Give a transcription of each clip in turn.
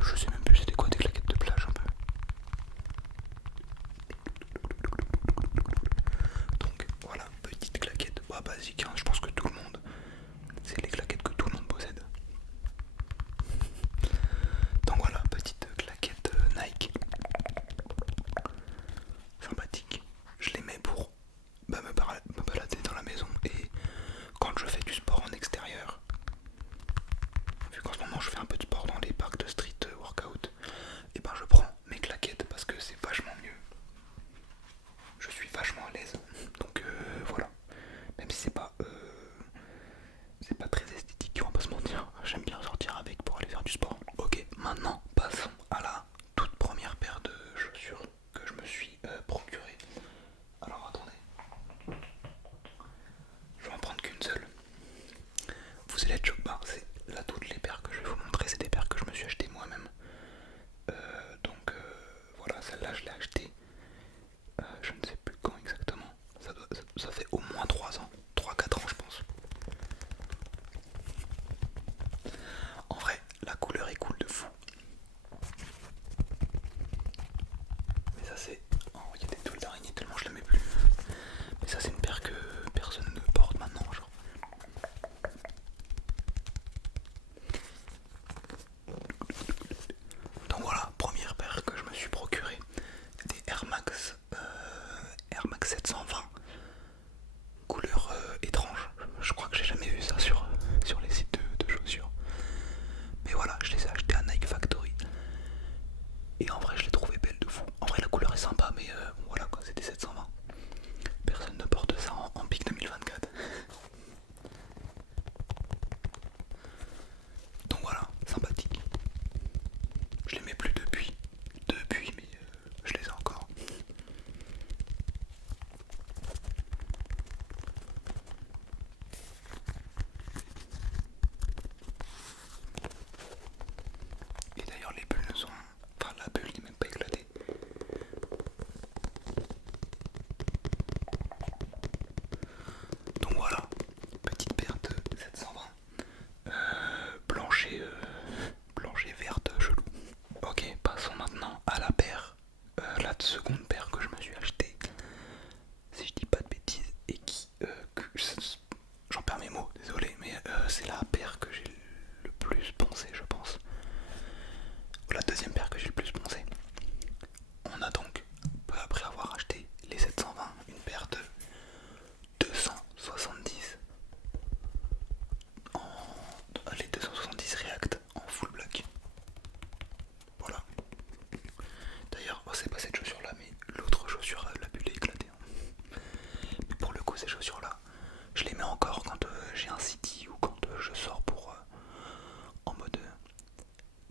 Je sais même plus c'était quoi des claquettes de plage un peu. Donc voilà, petite claquette, bah, basique, hein, je pense que tout le monde, c'est les claquettes que tout le monde possède. Donc voilà, petite claquette Nike, sympathique. Je les mets pour me balader dans la maison et quand je fais du sport en extérieur, vu qu'en ce moment je fais un peu de sport dans les parcs de street workout, et ben je prends mes claquettes parce que c'est vachement mieux. Je suis vachement à l'aise. Donc voilà. Même si c'est pas très esthétique, on va pas se mentir. J'aime bien sortir avec pour aller faire du sport. Ok, maintenant passons à la toute première paire de chaussures que je me suis procurée. Alors attendez, je vais en prendre qu'une seule. Vous allez être choqués. Bah, c'est là toutes les paires que je vais vous montrer, c'est des paires que je me suis achetées moi-même. Donc voilà, celle-là je l'ai achetée. Je ne sais plus quand exactement. Ça fait au moins 3 ans, 3-4 ans je pense. En vrai, la couleur est cool de fou. Mais ça c'est... Oh, il y a des toules d'araignée tellement je la mets plus. Mais ça c'est une paire que personne ne porte maintenant, genre. Donc voilà, première paire que je me suis procurée. Des Air Max 720. Couleur étrange. Je crois que j'ai jamais vu ça sur les sites de chaussures. Mais voilà, je les ai achetés à Nike Factory. Et en vrai, je l'ai trouvé belle de fou. En vrai, la couleur est sympa, mais voilà quoi, c'était 720. Personne ne porte ça en pic 2024. Donc voilà, sympathique. Je les mets plus depuis, mais je les ai encore. Et d'ailleurs, les bulles ne sont. Enfin, la bulle n'est même pas éclatée. Donc voilà, petite paire de 720. Blanche et verte chelou. Ok, passons maintenant à la paire, la seconde paire que je me suis achetée, si je dis pas de bêtises, et j'en perds mes mots, désolé, mais c'est la paire que j'ai le plus poncé, je pense. Ou la deuxième paire que j'ai le plus poncé. On a donc, peu après avoir acheté les 720, une paire de 270 les 270 React en full black. Voilà. D'ailleurs, oh, c'est pas cette chaussure là, mais l'autre chaussure, la bulle est éclatée. Mais pour le coup, ces chaussures là, je les mets encore quand j'ai un city ou quand je sors pour en mode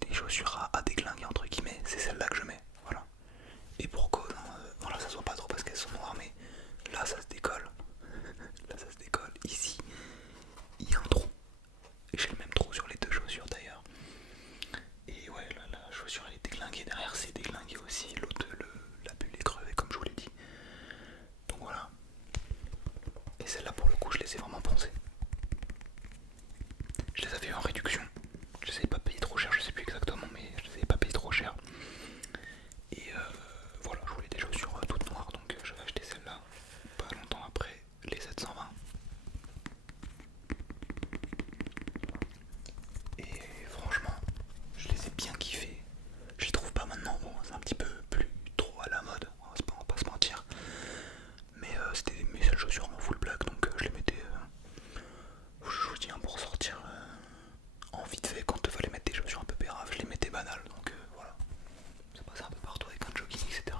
des chaussures à déglinguer entre guillemets. C'est celle-là que je mets. Voilà. Et pour cause, hein, voilà, ça se voit pas trop parce qu'elles sont noires, mais là ça se décolle. Là ça se décolle. Ici, il y a un trou. Et j'ai le même trou sur les deux chaussures d'ailleurs. Et ouais, là, la chaussure elle est déglinguée, derrière c'est déglingué aussi, l'autre, la bulle est crevée comme je vous l'ai dit. Donc voilà. Et celle-là pour le coup je les ai vraiment poncées. Je les avais eu en réduction. Je les avais pas payé trop cher, je sais plus exactement, mais je les avais pas payé trop cher. Et voilà, je voulais des chaussures toutes noires, donc je vais acheter celle-là. Pas longtemps après, les 720. Et franchement, je les ai bien kiffés. Je les trouve pas maintenant, bon, c'est un petit peu plus trop à la mode, on va pas se mentir. Mais c'était mes seules chaussures en full black, donc je les mettais, je vous dis, hein, pour sortir en vite fait, quand il fallait mettre des chaussures un peu péraves, je les mettais banales, donc voilà. Ça passait un peu partout avec un jogging, etc.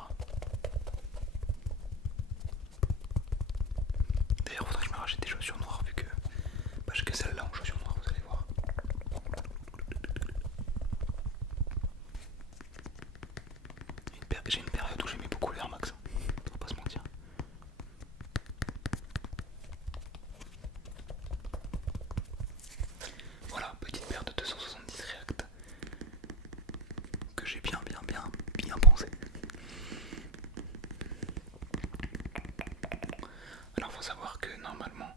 D'ailleurs, faudrait que je me rachète des chaussures noires, vu que bah, j'ai que celles-là en chaussures noires, vous allez voir. J'ai une période où j'aimais beaucoup l'Air Max, on va pas se mentir. Voilà, petite paire de 270 React que j'ai bien pensé. Alors faut savoir que normalement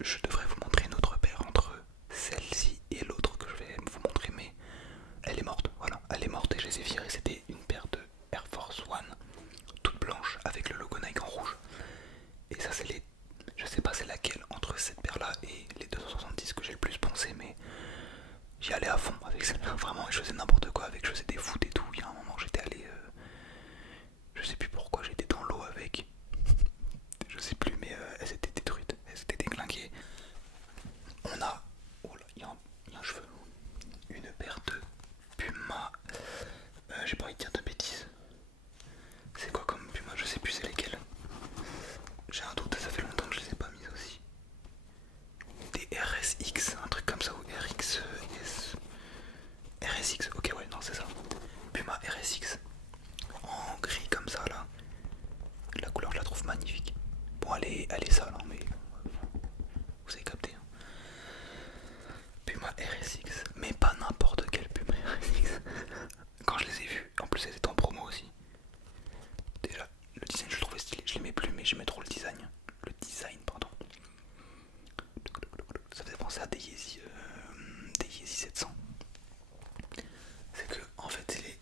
je devrais vous montrer une autre paire entre celle-ci et l'autre que je vais fond avec celle-là, vraiment, et je faisais n'importe quoi avec, je faisais des foot et tout. Il y a un moment, j'étais allé, je sais plus pourquoi, j'étais dans l'eau avec, je sais plus, mais elles étaient détruites, elles étaient déglinguées. On a, oh là, il y a un cheveu, une paire de Puma, j'ai pas envie de dire de bêtises. C'est quoi comme Puma? Je sais plus c'est lesquels. J'ai un doute, ça fait longtemps que je les ai pas mises aussi. Des RSX, un truc comme ça, ou RX, RSX, ok ouais, non c'est ça. Puma RSX, en gris comme ça là. La couleur je la trouve magnifique. Bon elle est sale hein, mais vous avez capté. Hein. Puma RSX, mais pas n'importe quel Puma RSX. Quand je les ai vus, en plus elles étaient en promo aussi. Déjà, le design je le trouvais stylé, je l'aimais plus mais j'aimais trop le design. Le design, pardon. Ça faisait penser à des Yeezy 700. C'est que en fait c'est les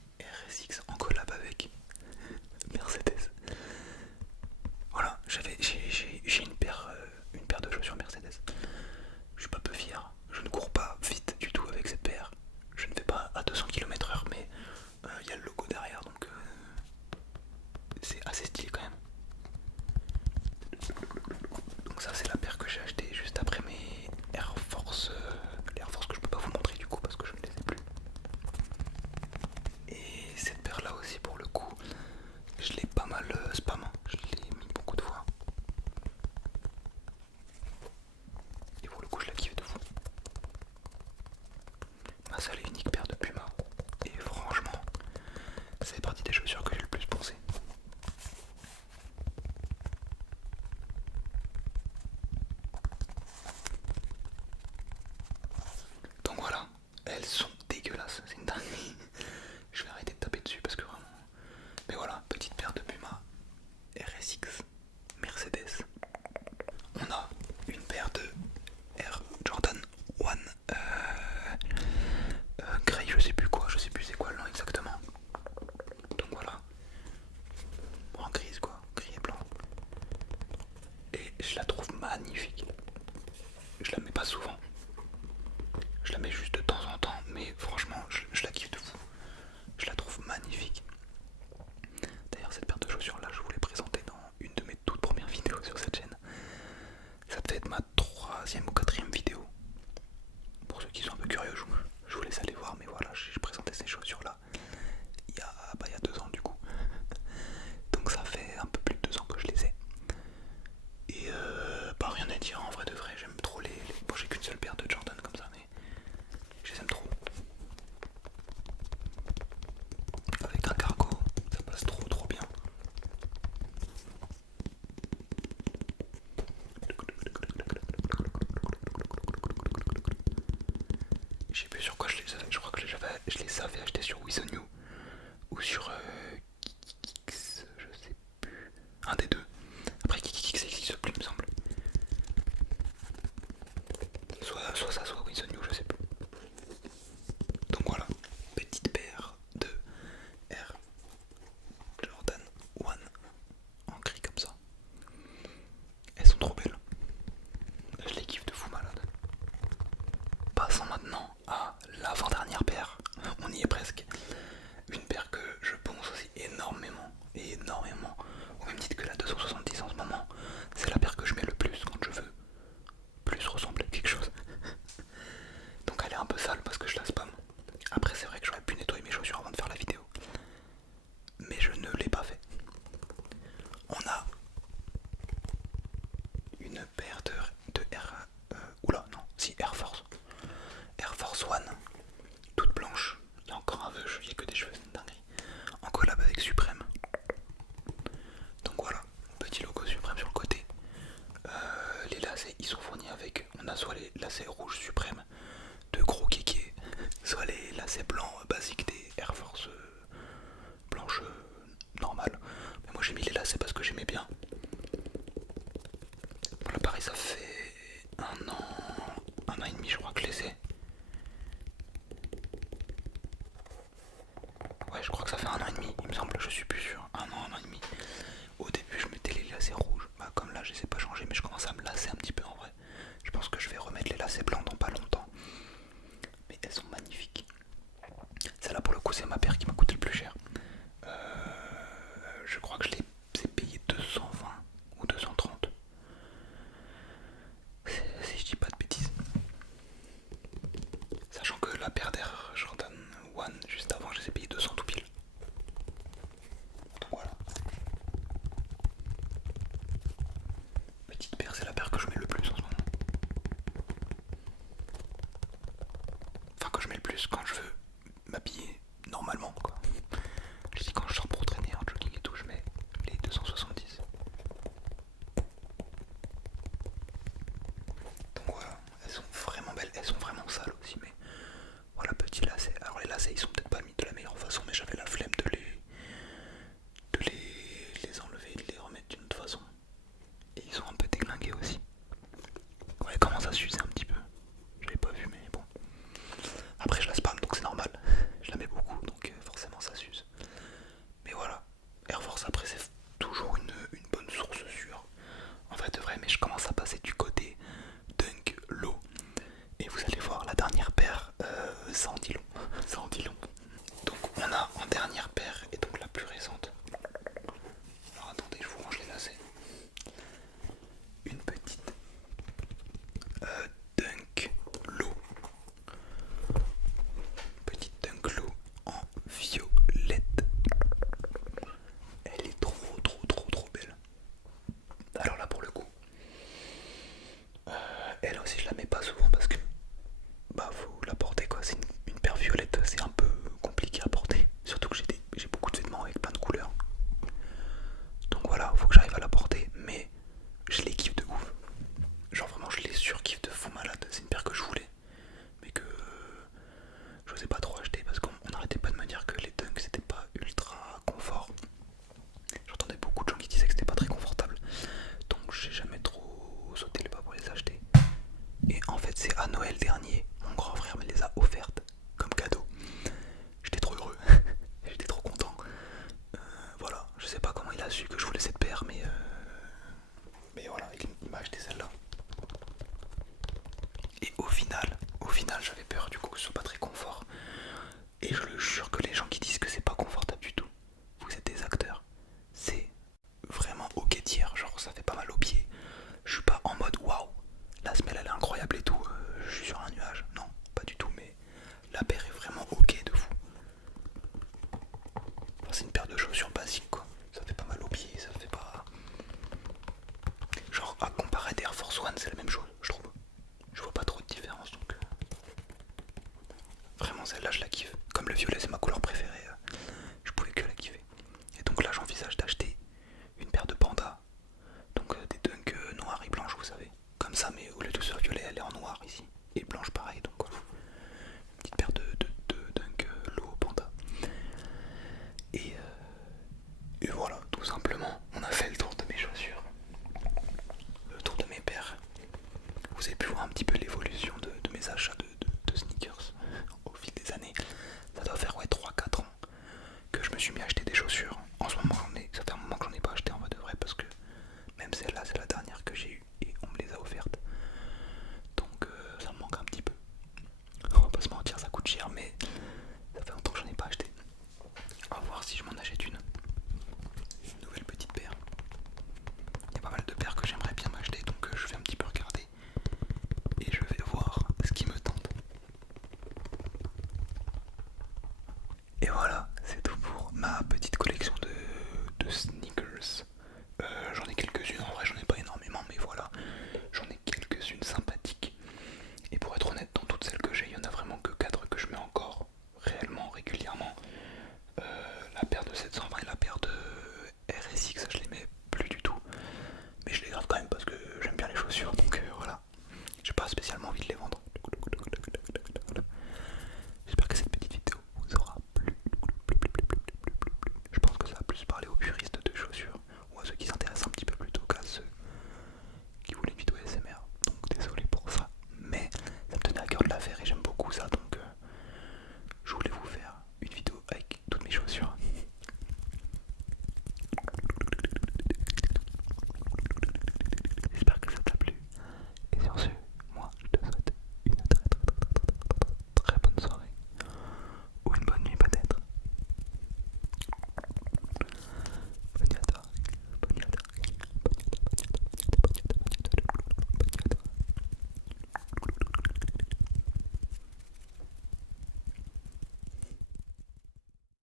RSX en collab avec Mercedes. Voilà, j'ai une paire de chaussures Mercedes. Je suis pas peu fier. Je ne cours pas vite du tout avec cette paire. Je ne fais pas à 200 km/h, mais il y a le logo derrière, donc c'est assez stylé quand même. Donc ça c'est la paire que j'ai achetée juste après mes Air Force, les Air Force que je peux pas vous montrer du coup parce que je ne les ai plus. Et cette paire là aussi pour le coup, je l'ai pas mal spam, je l'ai mis beaucoup de fois. Et pour le coup je la kiffe de fou. Ma seule et unique paire de Puma. Et franchement, c'est partie des chaussures que j'ai le plus pensé. Donc voilà, elles sont dégueulasses, c'est une dinguerie. Je vais arrêter de taper dessus parce que vraiment. Mais voilà, petite paire de Puma RSX Mercedes. On a une paire de Air Jordan 1 Grey, je sais plus quoi, je sais plus c'est quoi le nom exactement. Donc voilà. En grise quoi, gris et blanc. Et je la trouve magnifique. Je la mets pas souvent. Je la mets juste de temps en temps, mais franchement, je la kiffe de fou. Je la trouve magnifique. D'ailleurs, cette paire de chaussures là, je vous l'ai présentée dans une de mes toutes premières vidéos sur cette chaîne. Ça peut être ma troisième ou quatrième vidéo. Pour ceux qui sont un peu curieux, je vous laisse aller voir, mais voilà, je présentais ces chaussures là il y a 2 ans du coup. Donc ça fait un peu plus de 2 ans que je les ai. Et pas rien à dire en vrai de vrai, j'aime trop les... Bon, j'ai qu'une seule paire de Jordan comme ça, mais je les aime trop. Avec un cargo, ça passe trop bien. Je sais plus sur quoi je les avais, je crois que je les avais achetés sur Wizon You ou sur Kikix, je sais plus. Un des deux. Après Kikix ça existe plus il me semble. Soit ça, soit Wizon You, je sais plus. Donc voilà, petite paire de Air Jordan 1 en gris comme ça. Elles sont trop belles. Je les kiffe de fou malade. Passons maintenant à l'avant-dernière paire. On y est presque. Une paire que je pense aussi énormément, au même titre que la 270 en ce moment. C'est la paire que je mets le plus quand je veux plus ressembler à quelque chose. Donc elle est un peu sale parce que je la spam. Après c'est vrai que j'aurais pu nettoyer mes chaussures avant de faire la vidéo. Mais je ne l'ai pas fait. On a une paire de Air... oula non, si Air Force. Air Force One. Toute blanche. Il y a encore un vœu, il n'y a que des cheveux, c'est une dinguerie. En collab avec Suprême. Donc voilà, petit logo Suprême sur le côté. Les lacets ils sont fournis avec, on a soit les lacets rouges Suprême de gros kékés, soit les lacets blancs basiques des Air Force blanches normales. Mais moi j'ai mis les lacets parce que j'aimais bien. Voilà, pareil, ça fait un an et demi je crois que je les ai. Ouais, je crois que ça fait un an et demi, il me semble, je suis plus sûr. Un an et demi. Au début je mettais les lacets rouges, bah, comme là je les ai pas changés, mais je commence à me lasser un petit peu en vrai. Je pense que je vais remettre les lacets blancs dans pas longtemps. Mais elles sont magnifiques. juste quand je veux m'habiller normalement quoi. Je dis quand je sors pour traîner en jogging et tout, je mets les 270. Donc voilà, elles sont vraiment belles, elles sont vraiment sales aussi, mais voilà, petit lacet. Alors les lacets ils sont peut-être pas mis de la meilleure façon, mais j'avais la flemme de les enlever, de les remettre d'une autre façon. Et ils sont un peu déglingués aussi. Ouais, commence à s'user un petit peu. J'avais pas vu, mais bon. Après, je la spam donc c'est normal. Je la mets beaucoup donc forcément ça s'use. Mais voilà, Air Force après, c'est toujours une bonne source sûre. En vrai de vrai, mais je commence à passer du côté Dunk Low. Et vous allez voir, la dernière paire, ça en dit long. Ça en dit long. Donc on a en dernière paire, et donc la plus récente. Alors attendez, je vous range les lacets. Une petite Dunk Low. Petite Dunk Low en violette. Elle est trop belle. Alors là pour le coup, elle aussi je la mets pas souvent parce que bah faut la porter quoi. C'est une paire violette, c'est un peu compliqué à porter. Surtout que j'ai beaucoup de vêtements avec plein de couleurs. Donc voilà, faut que j'arrive à la porter, mais je les kiffe de ouf. Genre vraiment je les surkiffe de fou malade. C'est une paire que je voulais, mais que je n'osais pas trop acheter parce qu'on n'arrêtait pas de me dire que les Dunks c'était pas ultra confort. J'entendais beaucoup de gens qui disaient que c'était pas très confortable. Donc j'ai jamais trop sauté le pas pour les acheter. Et en fait c'est à Noël dernier, mon grand frère me les a offertes comme cadeau. J'étais trop heureux, j'étais trop content. Voilà, je sais pas comment il a su que je voulais cette paire, mais voilà, il m'a acheté celle-là. Et au final j'avais peur du coup que ce soit pas très confort. Et je le jure que les gens qui disent que c'est pas confortable du tout, vous êtes des acteurs. C'est vraiment ok tiers, genre ça fait pas mal aux pieds. Je suis pas en mode waouh, la semelle elle est incroyable et tout, je suis sur un nuage. Non, pas du tout, mais la paire est vraiment ok de fou. Enfin, c'est une paire de chaussures basiques quoi. Ça fait pas mal aux pieds, ça fait pas. Genre à comparer des Air Force One, c'est la même chose, je trouve. Je vois pas trop de différence donc. Vraiment celle-là je la kiffe. Comme le violet c'est ma couleur préférée, je pouvais que la kiffer. Et donc là j'envisage d'acheter une paire de pandas. Donc des dunks noirs et blanches vous savez. Comme ça mais au lieu de ce violet elle est en noir ici. Et blanche pareil donc voilà. Une petite paire de dunks low panda. Et voilà, tout simplement, on a fait le tour de mes chaussures. Le tour de mes paires. Vous avez pu voir un petit peu l'évolution de mes achats de sneakers au fil des années. Ça doit faire ouais 3-4 ans que je me suis mis à acheter des chaussures. En ce moment ça fait un moment que j'en ai pas acheté en vrai de vrai parce que même celle-là c'est la dernière que j'ai eue et on me les a offertes. Donc ça me manque un petit peu. On va pas se mentir, ça coûte cher mais ça fait longtemps que j'en ai pas acheté. On va voir si je m'en achète une nouvelle petite paire. Il y a pas mal de paires que j'aimerais bien m'acheter donc je vais un petit peu regarder et je vais voir ce qui me tente. Et voilà, c'est tout pour ma petite collection